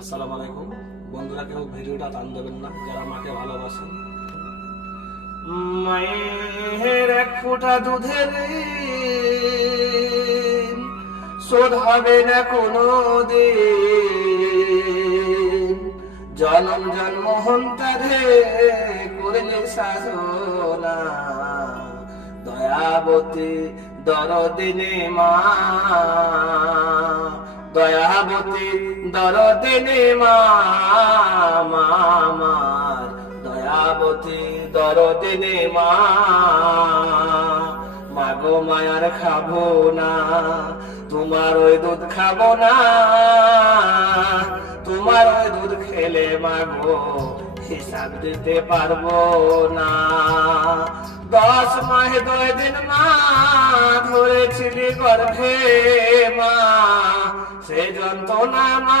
আসসালামু আলাইকুম বন্ধুরা, কেউ ভিডিওটা টান দেবেন না যারা মাকে ভালোবাসেন। মায়ের এক ফোঁটা দুধের ঋণ শোধ হবে না কোনো দিন। জনম জন্মহন্তারে করলে সাধনা, দয়াবতী দরদিনে মা, দয়াবতী দরদিনে মা, আমার দয়াবতী দরদিনে মা। মাগো মায়ার খাবো না, তোমার ওই দুধ খাবো না, তোমার ওই দুধ খেলে মাগো হিসাব দিতে পারবো না। 10 মাস 2 দিন মা ধরেছিলি গর্ভে মা, সে যন্ত্রণা মা